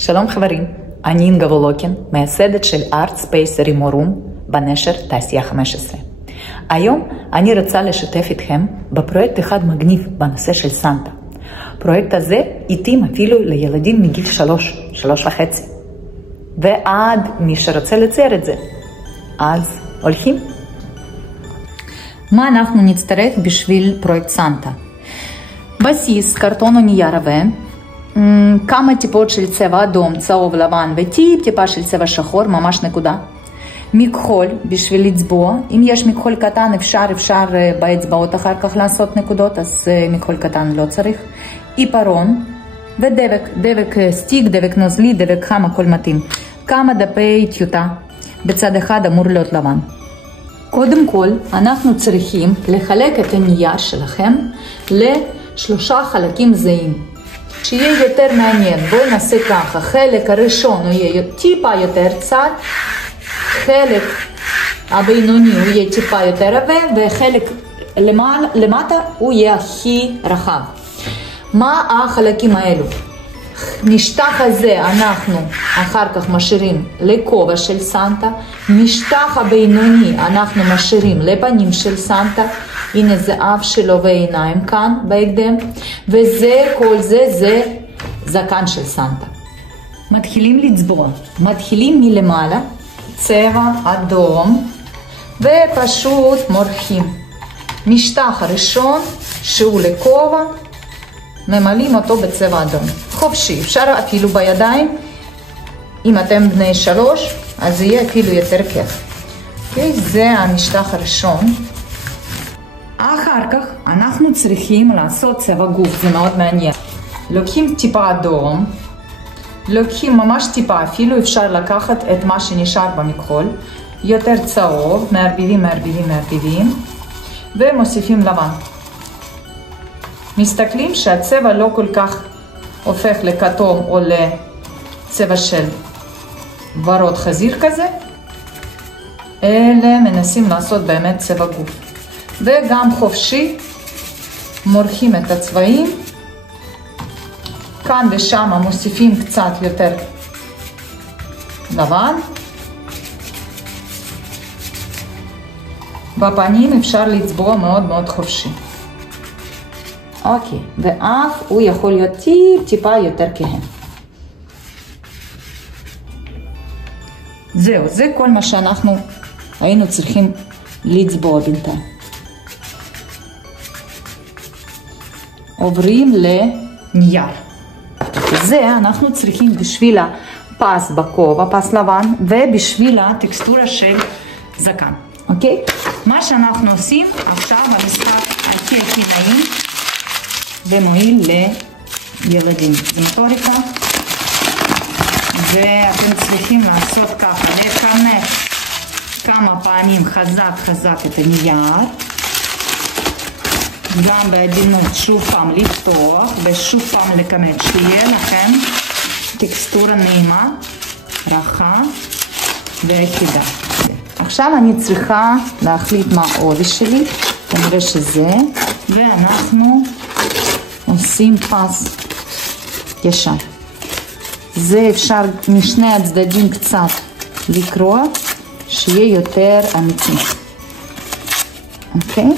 שלום חברים, אני אינגה וולוקין, מייסדת של ArtSpace רימורום בנשר תעשייה 15. היום אני רוצה לשתף איתכם בפרויקט אחד מגניב בנושא של סנטה. הפרויקט הזה התאים אפילו לילדים מגיל 3.5. ועד מי שרוצה לצייר את זה. אז הולכים. מה אנחנו נצטרך בשביל פרויקט סנטה? בסיס, קרטון או נייר עבה, כמה טיפות של צבע אדום, צהוב, לבן וטיפה של צבע שחור, ממש נקודה. מכחול בשביל לצבוע, אם יש מכחול קטן אפשר באצבעות אחר כך לעשות נקודות, אז מכחול קטן לא צריך. עיפרון ודבק, דבק סטיק, דבק נוזלי, דבק חם, הכל מתאים. כמה דפי טיוטה, בצד אחד אמור להיות לבן. קודם כל אנחנו צריכים לחלק את הנייר שלכם לשלושה חלקים זהים. שיהיה יותר מעניין, בואו נעשה ככה, חלק הראשון הוא יהיה טיפה יותר צר, חלק הבינוני הוא יהיה טיפה יותר עבה, וחלק למטה הוא יהיה הכי רחב. מה החלקים האלו? משטח הזה אנחנו אחר כך משאירים לכובע של סנטה, משטח הבינוני אנחנו משאירים לפנים של סנטה, הנה זה אף שלו ועיניים כאן בהקדם, וזה, כל זה, זה זקן של סנטה. מתחילים לצבוע, מתחילים מלמעלה, צבע אדום, ופשוט מורחים. משטח הראשון שהוא לכובע, ממלאים אותו בצבע אדום. חופשי, אפשר אפילו בידיים, אם אתם בני 3, אז זה יהיה אפילו יותר כיף. זה המשטח הראשון. אחר כך אנחנו צריכים לעשות צבע גוף, זה מאוד מעניין. לוקחים טיפה אדום, לוקחים ממש טיפה, אפילו אפשר לקחת את מה שנשאר במכחול, יותר צהוב, מערבבים, ומוסיפים לבן. מסתכלים שהצבע לא כל כך הופך לכתום או לצבע של ורוד חזיר כזה, אלא מנסים לעשות באמת צבע גוף. וגם חופשי, מורחים את הצבעים, כאן ושם מוסיפים קצת יותר לבן. בפנים אפשר לצבוע מאוד מאוד חופשי. אוקיי, ואף הוא יכול להיות טיפה יותר כהה. זהו, זה כל מה שאנחנו היינו צריכים לצבוע בינתיים. עוברים לנייר. זה אנחנו צריכים בשביל הפס בכובע, פס לבן, ובשביל הטקסטורה של זקן. אוקיי? מה שאנחנו עושים עכשיו המשחק הכי נעים ומועיל לילדים. זה מוטוריקה, ואתם צריכים לעשות ככה, לכנס כמה פעמים חזק את הנייר, גם בעדינות שוב פעם לפתוח ושוב פעם לכמת, שיהיה לכם טקסטורה נעימה, רכה ואחידה. עכשיו אני צריכה להחליט מה העובי שלי, כנראה שזה, ואנחנו עושים פס ישר. זה אפשר משני הצדדים קצת לקרוע, שיהיה יותר אמיתי. אוקיי?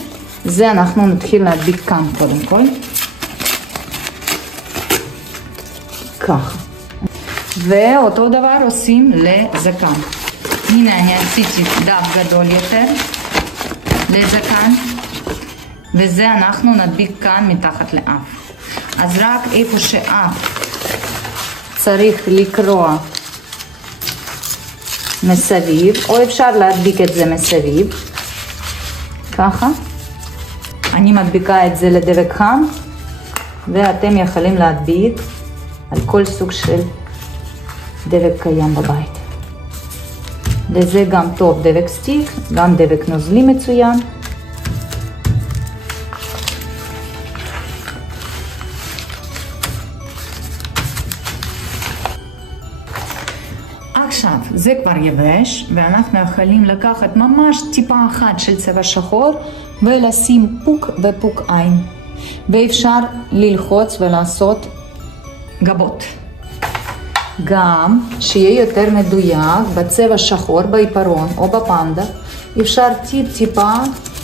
זה אנחנו נתחיל להדביק כאן קודם כל. ככה. ואותו דבר עושים לזקן. הנה אני עשיתי דף גדול יותר לזקן, וזה אנחנו נדביק כאן מתחת לאף. אז רק איפה שאף צריך לקרוע מסביב, או אפשר להדביק את זה מסביב, ככה. אני מדביקה את זה לדבק חם, ואתם יכולים להדביק על כל סוג של דבק קיים בבית. וזה גם טוב דבק סטיק, גם דבק נוזלי מצוין. עכשיו זה כבר יבש, ואנחנו יכולים לקחת ממש טיפה אחת של צבע שחור ולשים פוק ופוק עין, ואפשר ללחוץ ולעשות גבות. גם שיהיה יותר מדויק בצבע שחור בעיפרון או בפנדה, אפשר טיפה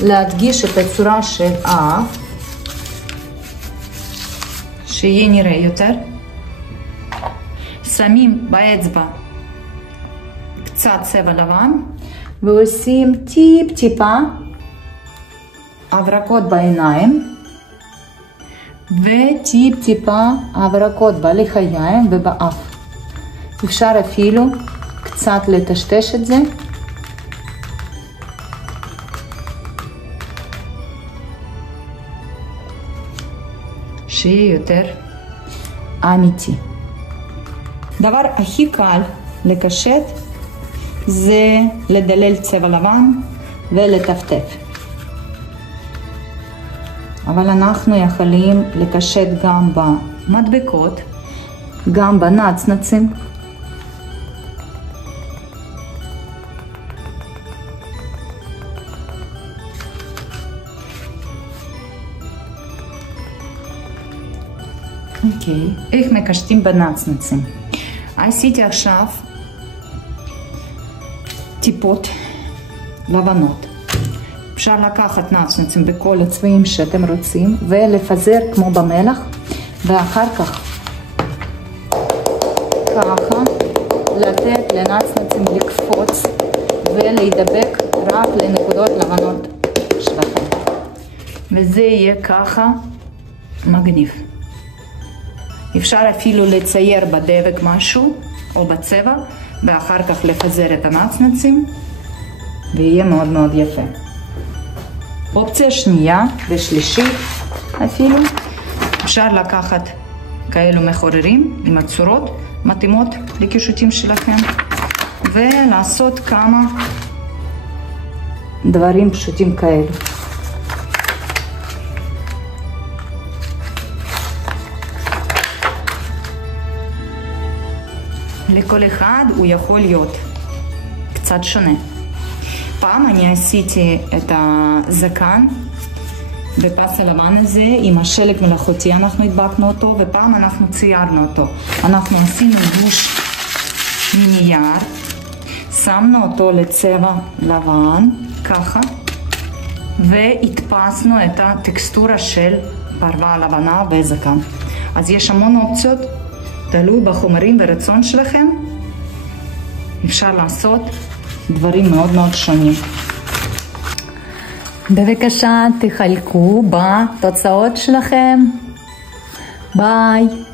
להדגיש את הצורה של האף, שיהיה נראה יותר. שמים באצבע קצת צבע לבן ועושים טיפה הברקות בעיניים וטיפה הברקות בלחיים ובאף. אפשר אפילו קצת לטשטש את זה. שיהיה יותר אמיתי. דבר הכי קל לקשט זה לדלל צבע לבן ולטפטף. אבל אנחנו יכולים לקשט גם במדבקות, גם בנצנצים. אוקיי, איך מקשטים בנצנצים? עשיתי עכשיו טיפות לבנות. אפשר לקחת נצנצים בכל הצבעים שאתם רוצים ולפזר כמו במלח, ואחר כך ככה לתת לנצנצים לקפוץ ולהידבק רק לנקודות לבנות שלכם, וזה יהיה ככה מגניב. אפשר אפילו לצייר בדבק משהו או בצבע ואחר כך לפזר את הנצנצים ויהיה מאוד מאוד יפה. אופציה שנייה ושלישית אפילו, אפשר לקחת כאלו מחוררים עם הצורות מתאימות לקישוטים שלכם ולעשות כמה דברים פשוטים כאלו. לכל אחד הוא יכול להיות קצת שונה. פעם אני עשיתי את הזקן בפס הלבן הזה עם השלג מלאכותי, אנחנו הדבקנו אותו, ופעם אנחנו ציירנו אותו. אנחנו עשינו גוש מנייר, שמנו אותו לצבע לבן ככה והדפסנו את הטקסטורה של פרווה לבנה וזקן. אז יש המון אופציות, תלוי בחומרים ורצון שלכם, אפשר לעשות דברים מאוד מאוד שונים. בבקשה תחלקו בתוצאות שלכם. ביי.